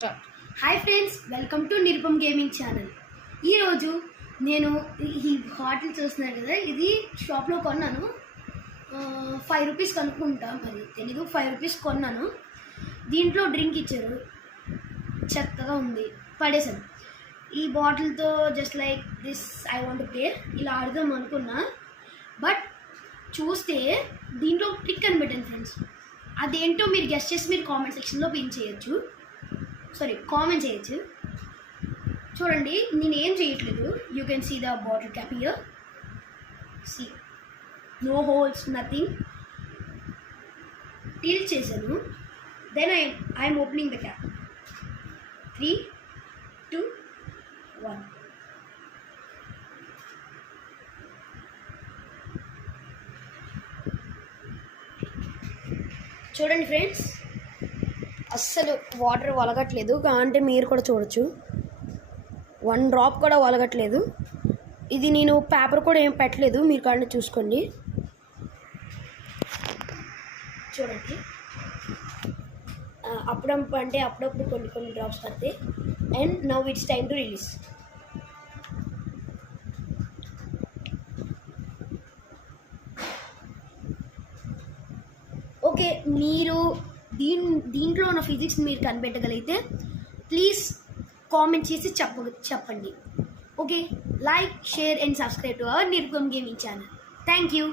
Hi friends, welcome to Nirupam gaming channel. ఈరోజు నేను ఈ బాటిల్ చూస్తున్నారు కదా, ఇది షాప్లో కొన్నాను. 5 రూపీస్ కనుక్కుంటా, మరి తెలీదు. 5 రూపీస్ కొన్నాను. దీంట్లో డ్రింక్ ఇచ్చారు, చెత్తగా ఉంది, పడేసాను. ఈ బాటిల్తో just like this I want to play, ఇలా ఆడదాం అనుకున్నా. బట్ చూస్తే దీంట్లో ట్రిక్ అని పెట్టాను ఫ్రెండ్స్. అదేంటో మీరు గెస్ట్ చేసి మీరు కామెంట్ సెక్షన్లో పిన్ చేయొచ్చు, కామెంట్ చేయొచ్చు. చూడండి, నేనేం చేయట్లేదు. You can see the bottle cap here. See, no holes, nothing. Tilt చేశాను. Then I'm opening the cap. 3, 2, 1. చూడండి ఫ్రెండ్స్, అస్సలు వాటర్ వలగట్లేదు. అంటే మీరు కూడా చూడొచ్చు, 1 డ్రాప్ కూడా వలగట్లేదు. ఇది నేను పేపర్ కూడా ఏం పెట్టలేదు, మీరు కానీ చూసుకోండి. చూడండి, అప్పుడప్పుడు కొన్ని డ్రాప్స్ పడతాయి. And now it's time to release. Okay, మీరు దీంట్లో ఉన్న ఫిజిక్స్ మీరు కనిపెట్టగలిగితే ప్లీజ్ కామెంట్ చేసి చెప్పండి. Okay, like, share and subscribe to our Nirupam gaming channel. Thank you.